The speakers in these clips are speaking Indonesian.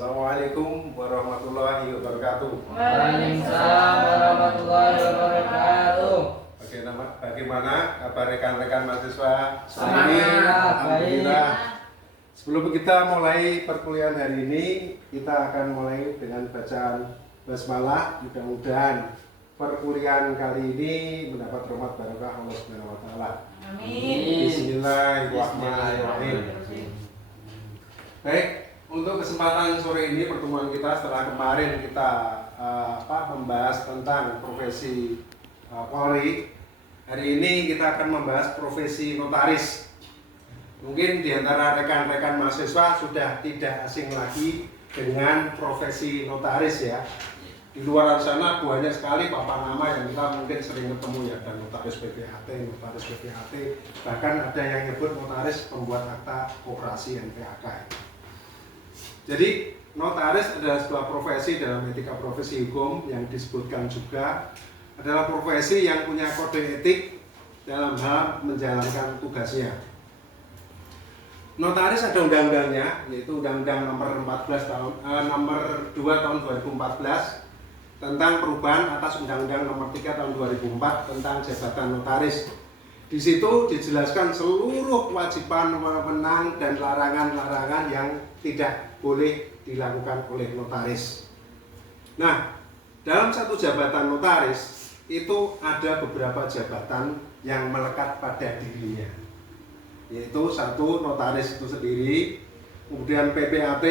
Assalamualaikum warahmatullahi wabarakatuh. Waalaikumsalam warahmatullahi wabarakatuh. Bagaimana kabar rekan-rekan mahasiswa? Semangat, Alhamdulillah. Sebelum kita mulai perkuliahan hari ini, kita akan mulai dengan bacaan basmalah. Mudah-mudahan perkuliahan kali ini mendapat rahmat barokah Allah Subhanahu wa taala. Amin. Bismillahirrahmanirrahim. Baik, untuk kesempatan sore ini pertemuan kita setelah kemarin kita membahas tentang profesi Polri. Hari ini kita akan membahas profesi notaris. Mungkin di antara rekan-rekan mahasiswa sudah tidak asing lagi dengan profesi notaris ya. Di luar sana banyak sekali papan nama yang kita mungkin sering ketemu ya, dan notaris PPAT, notaris PPAT, bahkan ada yang nyebut notaris pembuat akta koperasi NPAK. Jadi notaris adalah sebuah profesi dalam etika profesi hukum yang disebutkan juga adalah profesi yang punya kode etik dalam hal menjalankan tugasnya. Notaris ada undang-undangnya, yaitu Undang-Undang nomor 2 tahun 2014 tentang perubahan atas Undang-Undang nomor 3 tahun 2004 tentang jabatan notaris. Di situ dijelaskan seluruh kewajiban, wewenang dan larangan-larangan yang tidak boleh dilakukan oleh notaris. Nah, dalam satu jabatan notaris itu ada beberapa jabatan yang melekat pada dirinya, yaitu satu notaris itu sendiri, kemudian PPAT,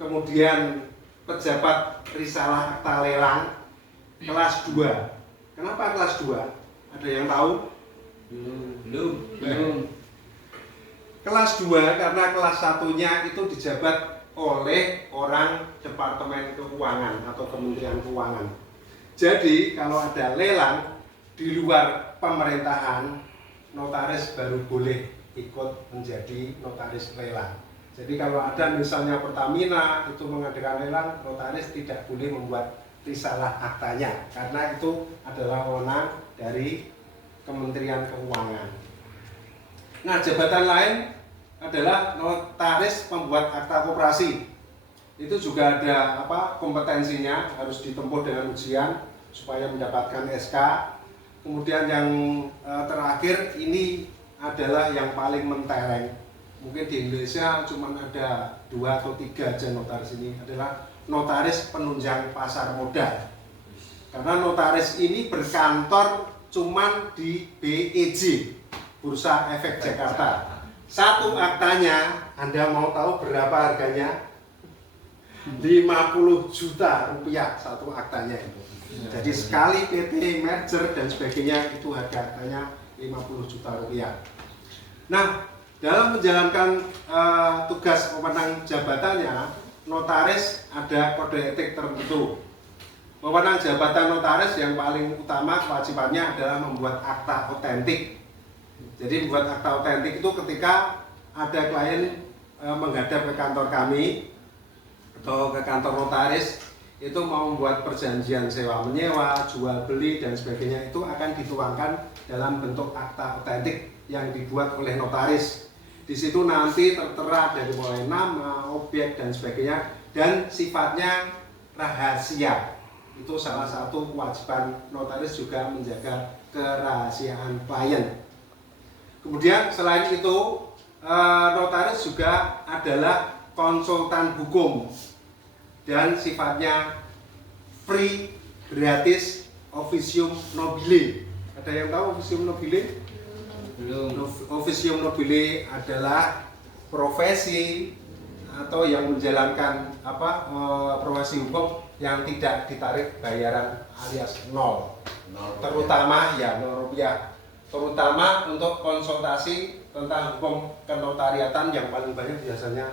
kemudian pejabat risalah akta lelang kelas 2. Kenapa kelas 2? Ada yang tahu? Belum. Kelas 2 karena kelas 1-nya itu dijabat oleh orang Departemen Keuangan atau Kementerian Keuangan. Jadi kalau ada lelang di luar pemerintahan, notaris baru boleh ikut menjadi notaris lelang. Jadi kalau ada misalnya Pertamina itu mengadakan lelang, notaris tidak boleh membuat risalah aktanya karena itu adalah wewenang dari Kementerian Keuangan. Nah, jabatan lain adalah notaris pembuat akta koperasi. Itu juga ada kompetensinya, harus ditempuh dengan ujian supaya mendapatkan SK. Kemudian yang terakhir ini adalah yang paling mentereng. Mungkin di Indonesia cuma ada 2 atau 3 aja notaris ini, adalah notaris penunjang pasar modal. Karena notaris ini berkantor cuma di BEJ, Bursa Efek Jakarta. Satu aktanya, Anda mau tahu berapa harganya? 50 juta rupiah satu aktanya itu. Jadi sekali PT merger dan sebagainya itu harga aktanya 50 juta rupiah. Nah, dalam menjalankan tugas wewenang jabatannya, notaris ada kode etik tertentu. Wewenang jabatan notaris yang paling utama kewajibannya adalah membuat akta otentik. Jadi membuat akta otentik itu ketika ada klien menghadap ke kantor kami atau ke kantor notaris, itu mau membuat perjanjian sewa menyewa, jual beli dan sebagainya, itu akan dituangkan dalam bentuk akta otentik yang dibuat oleh notaris. Di situ nanti tertera dari mulai nama, objek dan sebagainya, dan sifatnya rahasia. Itu salah satu kewajiban notaris juga menjaga kerahasiaan klien. Kemudian selain itu, notaris juga adalah konsultan hukum dan sifatnya free, gratis, officium nobile. Ada yang tahu officium nobile? Belum. Officium nobile adalah profesi atau yang menjalankan profesi hukum yang tidak ditarik bayaran alias nol terutama ya 0 rupiah, terutama untuk konsultasi tentang hukum kenotariatan yang paling banyak biasanya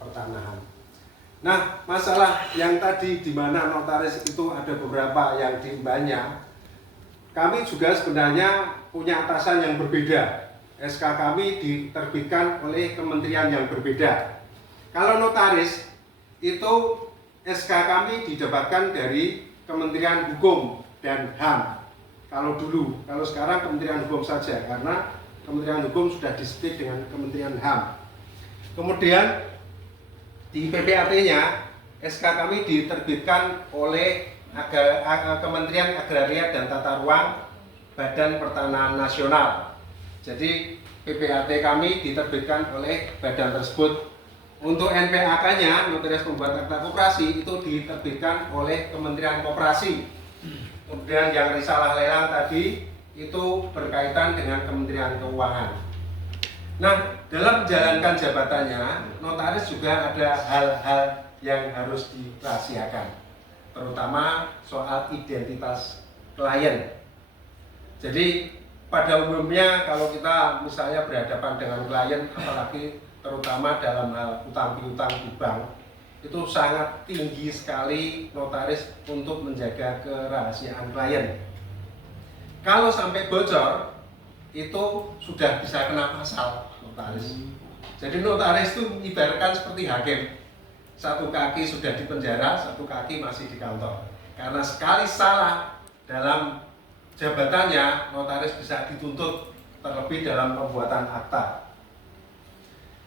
pertanahan. Nah, masalah yang tadi di mana notaris itu ada beberapa yang diembannya, kami juga sebenarnya punya atasan yang berbeda. SK kami diterbitkan oleh kementerian yang berbeda. Kalau notaris itu SK kami didapatkan dari Kementerian Hukum dan HAM. Kalau dulu, kalau sekarang Kementerian Hukum saja, karena Kementerian Hukum sudah di-split dengan Kementerian HAM. Kemudian di PPAT-nya SK kami diterbitkan oleh Kementerian Agraria dan Tata Ruang Badan Pertanahan Nasional. Jadi PPAT kami diterbitkan oleh badan tersebut. Untuk NPAK-nya, Notaris Pembuat Akta Koperasi, itu diterbitkan oleh Kementerian Koperasi. Kemudian yang risalah lelang tadi itu berkaitan dengan Kementerian Keuangan. Nah, dalam menjalankan jabatannya, notaris juga ada hal-hal yang harus dirahasiakan, terutama soal identitas klien. Jadi pada umumnya kalau kita misalnya berhadapan dengan klien, apalagi terutama dalam hal utang piutang di bank, itu sangat tinggi sekali notaris untuk menjaga kerahasiaan klien. Kalau sampai bocor, itu sudah bisa kena pasal notaris. Jadi notaris itu ibaratkan seperti hakim. Satu kaki sudah di penjara, satu kaki masih di kantor. Karena sekali salah dalam jabatannya, notaris bisa dituntut terlebih dalam pembuatan akta.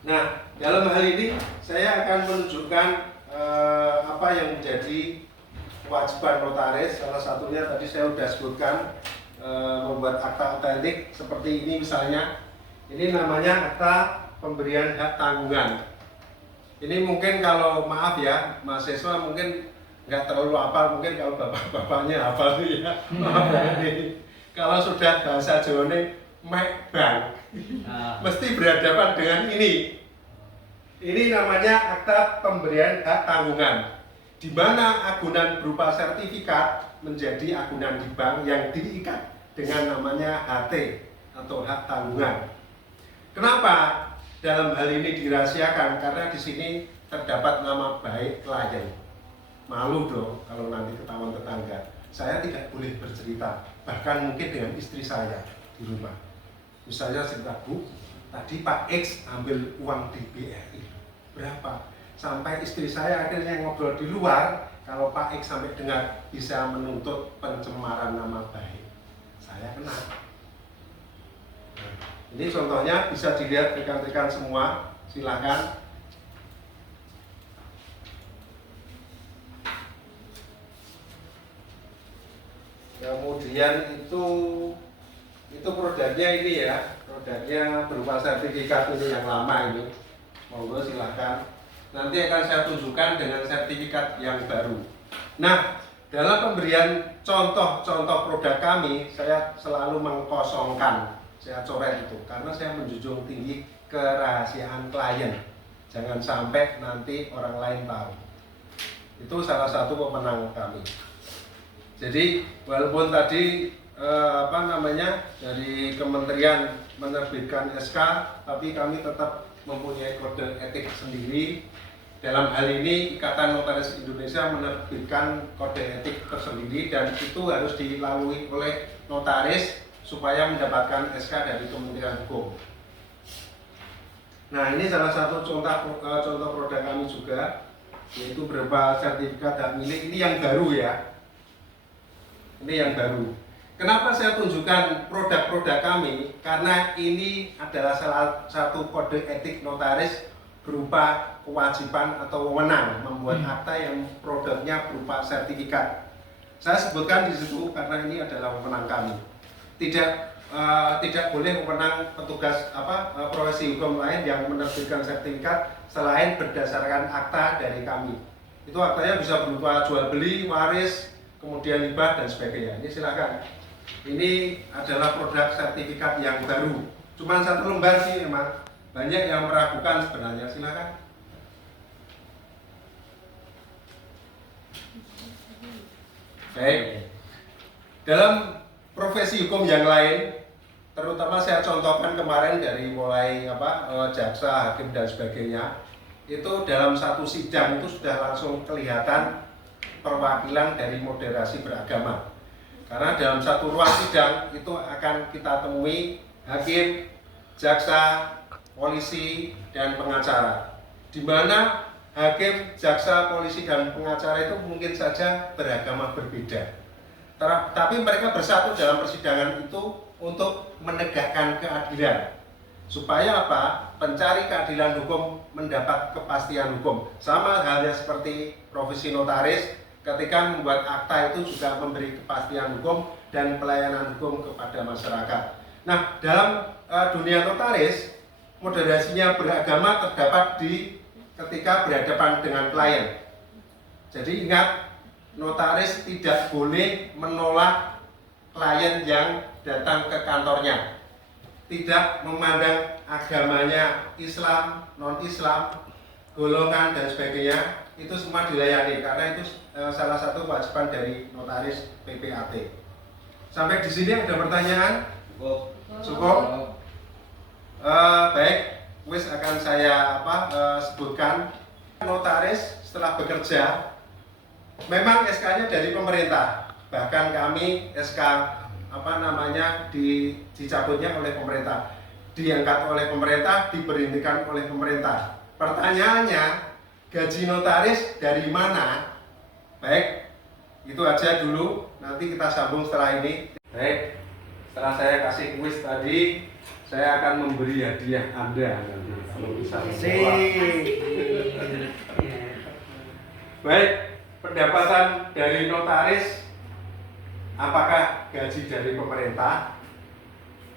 Nah, dalam hal ini saya akan menunjukkan apa yang menjadi kewajiban notaris. Salah satunya tadi saya sudah sebutkan, membuat akta otentik seperti ini misalnya. Ini namanya akta pemberian hak tanggungan. Ini mungkin kalau maaf ya, mahasiswa mungkin nggak terlalu hafal, mungkin kalau bapak-bapaknya hafal ya. Maaf ya ini. Kalau sudah bahasa Jawa ini mek bank, mesti berhadapan dengan ini. Ini namanya akta pemberian hak tanggungan, di mana agunan berupa sertifikat menjadi agunan di bank yang diikat dengan namanya HT atau hak tanggungan. Kenapa dalam hal ini dirahasiakan? Karena di sini terdapat nama baik klien. Malu dong kalau nanti ketahuan tetangga. Saya tidak boleh bercerita, bahkan mungkin dengan istri saya di rumah. Misalnya cerita, Bu, tadi Pak X ambil uang di BRI. Berapa? Sampai istri saya akhirnya ngobrol di luar, kalau Pak X sampai dengar bisa menuntut pencemaran nama baik. Saya kena. Ini contohnya bisa dilihat rekan-rekan semua, silakan. Kemudian itu produknya ini ya, produknya berupa sertifikat ini yang lama ini. Monggo silakan. Nanti akan saya tunjukkan dengan sertifikat yang baru. Nah, dalam pemberian contoh-contoh produk kami, saya selalu mengkosongkan. Saya coret itu karena saya menjunjung tinggi kerahasiaan klien. Jangan sampai nanti orang lain tahu. Itu salah satu pemenang kami. Jadi walaupun tadi dari kementerian menerbitkan SK, tapi kami tetap mempunyai kode etik sendiri. Dalam hal ini Ikatan Notaris Indonesia menerbitkan kode etik tersendiri dan itu harus dilalui oleh notaris supaya mendapatkan SK dari Kementerian Hukum. Nah, ini salah satu contoh produk kami juga, yaitu berupa sertifikat hak milik. Ini yang baru ya. Ini yang baru. Kenapa saya tunjukkan produk-produk kami? Karena ini adalah salah satu kode etik notaris berupa kewajiban atau wewenang membuat akta yang produknya berupa sertifikat. Saya sebutkan di situ karena ini adalah wewenang kami. Tidak boleh wewenang petugas profesi hukum lain yang menerbitkan sertifikat selain berdasarkan akta dari kami. Itu aktanya bisa berupa jual beli, waris, kemudian hibah dan sebagainya. Ini silakan. Ini adalah produk sertifikat yang baru. Cuma satu lembar sih memang. Banyak yang meragukan sebenarnya. Silakan. Baik. Dalam profesi hukum yang lain, terutama saya contohkan kemarin dari mulai jaksa, hakim dan sebagainya, itu dalam satu sidang itu sudah langsung kelihatan perwakilan dari moderasi beragama. Karena dalam satu ruang sidang itu akan kita temui hakim, jaksa, polisi, dan pengacara. Di mana hakim, jaksa, polisi, dan pengacara itu mungkin saja beragama berbeda. Tapi mereka bersatu dalam persidangan itu untuk menegakkan keadilan. Supaya apa? pencari keadilan hukum mendapat kepastian hukum. Sama halnya seperti profesi notaris, ketika membuat akta itu juga memberi kepastian hukum dan pelayanan hukum kepada masyarakat. Nah, dalam dunia notaris, moderasinya beragama terdapat di ketika berhadapan dengan klien. Jadi ingat, notaris tidak boleh menolak klien yang datang ke kantornya. Tidak memandang agamanya Islam, non-Islam, golongan dan sebagainya, itu semua dilayani karena itu salah satu kewajiban dari notaris PPAT. Sampai di sini ada pertanyaan? Cukup? Baik, wis akan saya sebutkan. Notaris setelah bekerja, memang SK-nya dari pemerintah. Bahkan kami SK dicabutnya oleh pemerintah, diangkat oleh pemerintah, diberhentikan oleh pemerintah. Pertanyaannya, gaji notaris dari mana? Baik, itu aja dulu. Nanti kita sambung setelah ini. Baik, setelah saya kasih kuis tadi, saya akan memberi hadiah Anda nanti kalau bisa menjawab. Baik, pendapatan dari notaris, apakah gaji dari pemerintah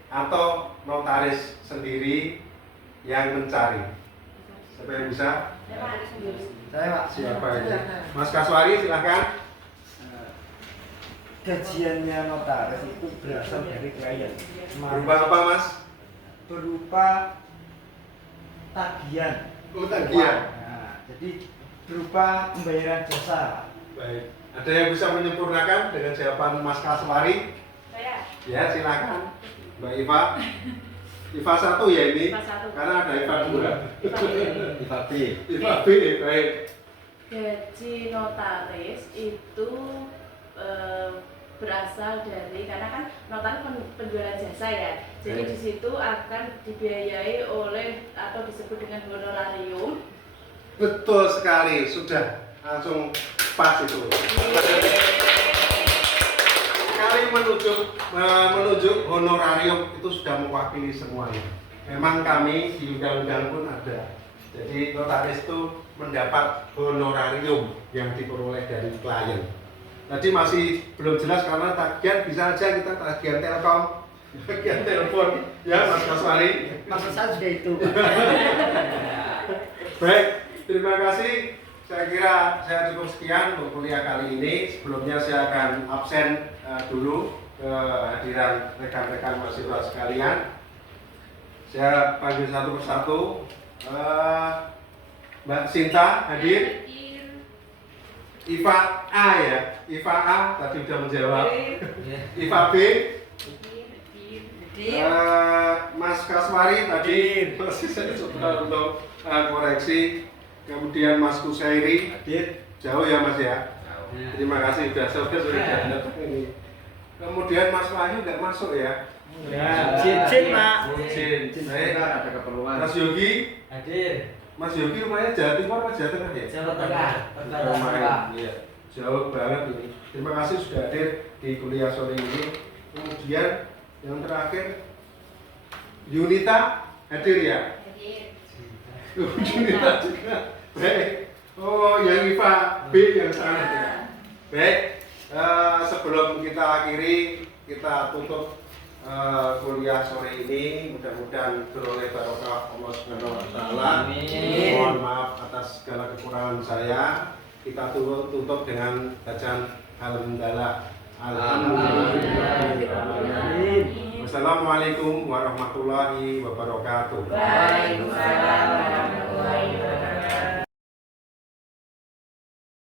atau notaris sendiri yang mencari? Siapa yang bisa? Saya Pak. Siapa ini? Mas Kaswari, silahkan. Gajiannya notaris itu berasal dari klien. Berupa apa, Mas? Berupa tagihan. Tagihan. Nah, jadi berupa pembayaran jasa. Baik. Ada yang bisa menyempurnakan dengan jawaban Mas Kaswari? Saya. Ya, silakan. Mbak Iva. Iva 1 ya ini? Iva 1. Karena ada Iva 2. Iva B. Iva B, baik. Gaji notaris itu berasal dari, karena kan notaris penjualan jasa ya. Jadi di situ akan dibiayai oleh atau disebut dengan honorarium. Betul sekali, sudah langsung pas itu. Sekali menunjuk honorarium itu sudah mewakili semuanya. Memang kami di undang-undang pun ada. Jadi notaris itu mendapat honorarium yang diperoleh dari klien. Tadi masih belum jelas karena tagihan bisa aja kita tagihan Telkom, tagihan telepon, ya Mas Kaswari. Maksud saya juga itu. Baik, terima kasih. Saya kira saya cukup sekian untuk kuliah kali ini. Sebelumnya saya akan absen dulu kehadiran rekan-rekan mahasiswa sekalian. Saya panggil satu persatu. Mbak Sinta hadir. Iva A ya, Iva A tadi sudah menjawab. Iva B. Mas Kaswari tadi masih saya coba untuk koreksi. Kemudian Mas Kusairi hadir. Jauh ya Mas ya. Terima kasih sudah datang ini. Kemudian Mas Wahyu nggak masuk ya. Cincin Pak. Cincin. Baik. Ada keperluan. Mas Yogi Hadir. Mas Yogi rumahnya Jawa Timur atau Jawa Tengah ya? Jawa Tengah. Lumayan, iya. Jauh banget ini. Terima kasih sudah hadir di kuliah sore ini. Kemudian yang terakhir Yunita hadir ya? Yunita juga. Baik. Oh, yang IPA B yang sana ya. Baik. Sebelum kita akhiri, kita tutup kuliah sore ini. Mudah-mudahan beroleh barokah Allah Subhanahu wa taala. Mohon maaf atas segala kekurangan saya. Kita tutup dengan bacaan Alhamdulillah. Wassalamualaikum warahmatullahi wabarakatuh. Waalaikumsalam warahmatullahi wabarakatuh.